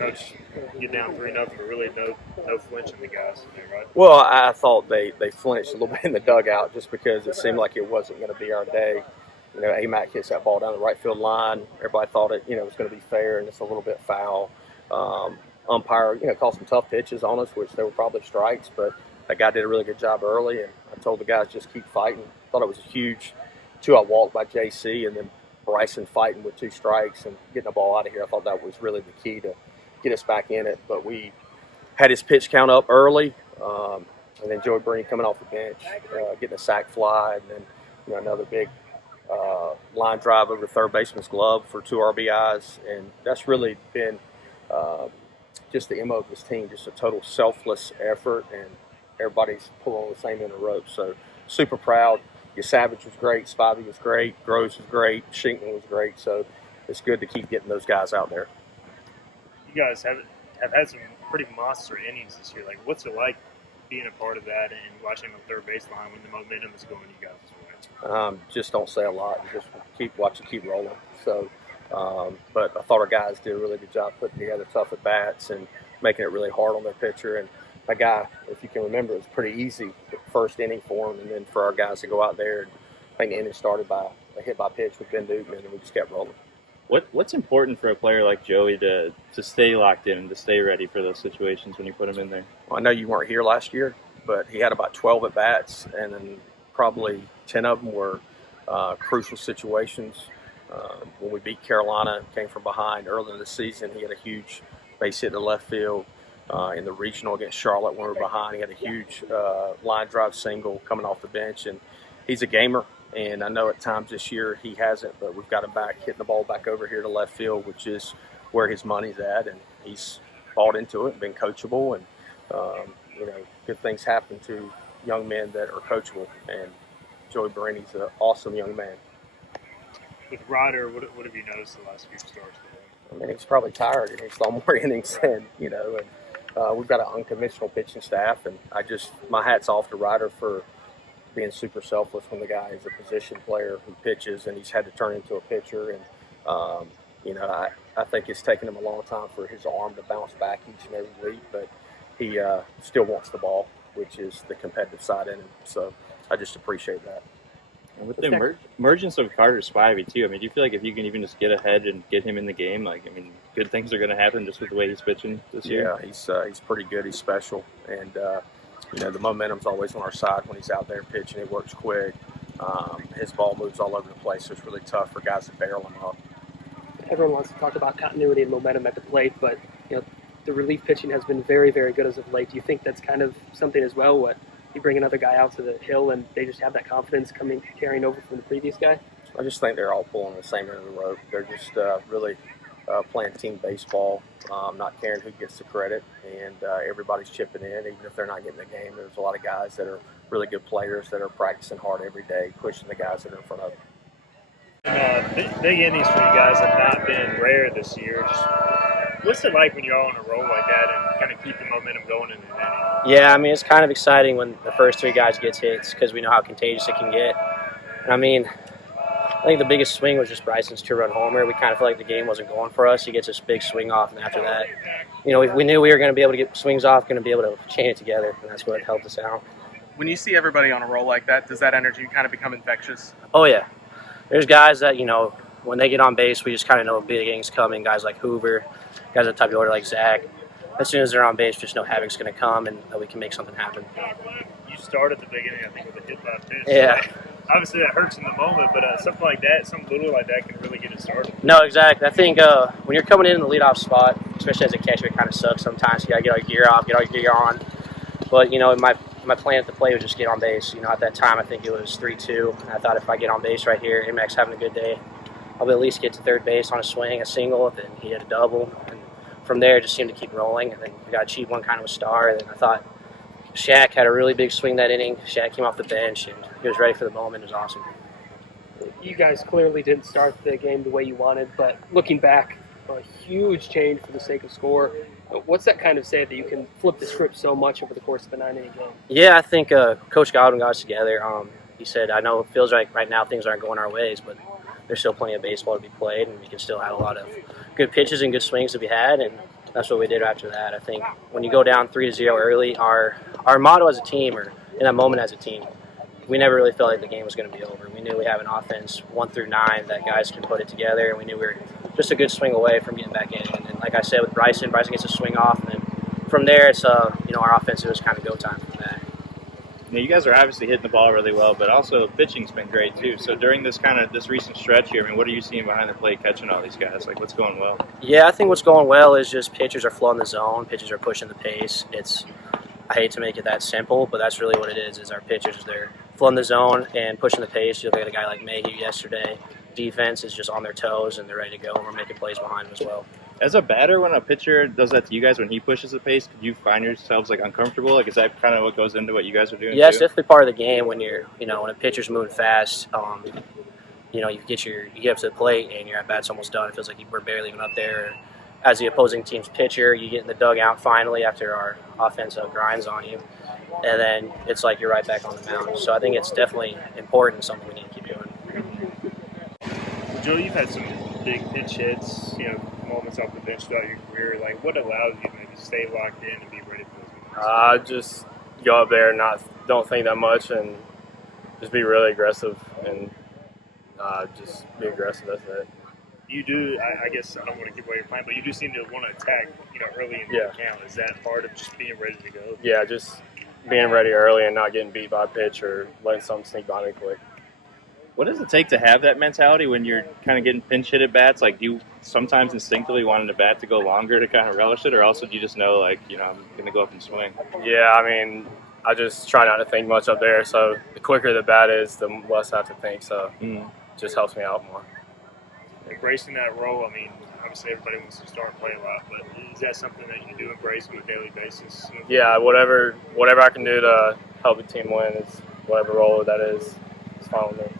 Coach get down 3-0, but really no flinch in the guys today, right? Well, I thought they flinched a little bit in the dugout just because it seemed like it wasn't going to be our day. You know, AMAC hits that ball down the right field line. Everybody thought it, was going to be fair, and it's a little bit foul. Umpire, called some tough pitches on us, which they were probably strikes, but that guy did a really good job early, and I told the guys just keep fighting. Thought it was a huge 2-out walk by JC, and then Bryson fighting with 2 strikes and getting the ball out of here. I thought that was really the key to get us back in it, but we had his pitch count up early, and then Joey Berini coming off the bench, getting a sac fly, and then another big line drive over third baseman's glove for 2 RBIs, and that's really been just the MO of this team, just a total selfless effort, and everybody's pulling on the same end of the rope. So super proud. Your Savage was great, Spivey was great, Groves was great, Shinkman was great. So it's good to keep getting those guys out there. You guys have had some pretty monster innings this year. Like, what's it like being a part of that and watching the third baseline when the momentum is going you guys' way? Just don't say a lot. Just keep rolling. So, but I thought our guys did a really good job putting together tough at bats and making it really hard on their pitcher. And that guy, if you can remember, it was pretty easy the first inning for him, and then for our guys to go out there. And I think the inning started by a hit by pitch with Ben Newton, and we just kept rolling. What's important for a player like Joey to stay locked in and to stay ready for those situations when you put him in there? Well, I know you weren't here last year, but he had about 12 at bats, and then probably 10 of them were crucial situations. When we beat Carolina, came from behind early in the season, he had a huge base hit to left field. In the regional against Charlotte, when we were behind, he had a huge line drive single coming off the bench, and he's a gamer. And I know at times this year he hasn't, but we've got him back hitting the ball back over here to left field, which is where his money's at, and he's bought into it and been coachable. And good things happen to young men that are coachable, and Joey Berini's an awesome young man. With Ryder, what have you noticed the last few starts? I mean, he's probably tired, and he's thrown more innings than, and we've got an unconventional pitching staff, and my hat's off to Ryder for being super selfless when the guy is a position player who pitches, and he's had to turn into a pitcher. And, I think it's taken him a long time for his arm to bounce back each and every week, but he still wants the ball, which is the competitive side in him. So I just appreciate that. And with the emergence of Carter Spivey, too, I mean, do you feel like if you can even just get ahead and get him in the game, good things are going to happen just with the way he's pitching this year? Yeah, he's pretty good. He's special. And, the momentum's always on our side when he's out there pitching. It works quick. His ball moves all over the place, so it's really tough for guys to barrel him up. Everyone wants to talk about continuity and momentum at the plate, but the relief pitching has been very, very good as of late. Do you think that's kind of something as well? What you bring another guy out to the hill and they just have that confidence carrying over from the previous guy? I just think they're all pulling the same end of the rope. They're just really playing team baseball, not caring who gets the credit, and everybody's chipping in. Even if they're not getting the game, there's a lot of guys that are really good players that are practicing hard every day, pushing the guys that are in front of them. Big innings for you guys have not been rare this year. Just what's it like when you're all on a roll like that and kind of keep the momentum going in an inning? Yeah, it's kind of exciting when the first 3 guys gets hits because we know how contagious it can get. And I think the biggest swing was just Bryson's 2-run homer. We kind of felt like the game wasn't going for us. He gets this big swing off, and after that, we knew we were going to be able to get swings off, going to be able to chain it together, and that's what helped us out. When you see everybody on a roll like that, does that energy kind of become infectious? Oh, yeah. There's guys that, when they get on base, we just kind of know big innings coming. Guys like Hoover, guys at the top of the order like Zach. As soon as they're on base, just know Havoc's going to come and that we can make something happen. You started the beginning, I think, with a hit by pitch. Yeah. So obviously, that hurts in the moment, but something like that, something little like that can really get it started. No, exactly. I think when you're coming in the leadoff spot, especially as a catcher, it kind of sucks sometimes. You got to get all your gear off, get all your gear on. But, my plan at the plate was just get on base. At that time, I think it was 3-2. And I thought if I get on base right here, Imac's having a good day, I'll at least get to third base on a swing, a single. Then he had a double. And from there, it just seemed to keep rolling. And then we got a cheap one kind of a star. And then I thought Shaq had a really big swing that inning. Shaq came off the bench, and he was ready for the moment. It was awesome. You guys clearly didn't start the game the way you wanted, but looking back, a huge change for the sake of score. What's that kind of say that you can flip the script so much over the course of a 9-inning game? Yeah, I think Coach Godwin got us together. He said, I know it feels like right now things aren't going our ways, but there's still plenty of baseball to be played, and we can still have a lot of good pitches and good swings to be had, and that's what we did after that. I think when you go down 3-0 early, our motto as a team, or in that moment as a team, we never really felt like the game was going to be over. We knew we have an offense 1 through 9 that guys can put it together, and we knew we were just a good swing away from getting back in. And like I said with Bryson gets a swing off, and then from there it's our offense, it was kind of go time from that. Now, you guys are obviously hitting the ball really well, but also pitching's been great too. So during this recent stretch here, I mean, what are you seeing behind the plate catching all these guys? Like, what's going well? Yeah, I think what's going well is just pitchers are flowing the zone, pitchers are pushing the pace. I hate to make it that simple, but that's really what it is our pitchers, they're flowing the zone and pushing the pace. You look at a guy like Mayhew yesterday, defense is just on their toes and they're ready to go, and we're making plays behind them as well. As a batter, when a pitcher does that to you guys, when he pushes the pace, do you find yourselves like uncomfortable? Like, is that kind of what goes into what you guys are doing? Yeah, too? it's definitely part of the game when when a pitcher's moving fast. You get up to the plate and your at bat's almost done. It feels like we're barely even up there. As the opposing team's pitcher, you get in the dugout finally after our offense grinds on you, and then it's like you're right back on the mound. So I think it's definitely important, something we need to keep doing. Joe, you've had some big pitch hits, moments off the bench throughout your career. Like, what allows you to maybe stay locked in and be ready for those moments? Just go up there and don't think that much and just be really aggressive and just be aggressive. That's it. You do, I guess, I don't want to give away your plan, but you do seem to want to attack, early in the account. Is that part of just being ready to go? Yeah, just being ready early and not getting beat by a pitch or letting something sneak by me quick. What does it take to have that mentality when you're kind of getting pinch hit at bats? Like, do you sometimes instinctively want a bat to go longer to kind of relish it, or also do you just know, like, I'm going to go up and swing? Yeah, I mean, I just try not to think much up there. So the quicker the bat is, the less I have to think. So it just helps me out more. Embracing that role, I mean, obviously everybody wants to start and play a lot, but is that something that you do embrace on a daily basis? Yeah, whatever I can do to help the team win is whatever role that is. It's fine with me.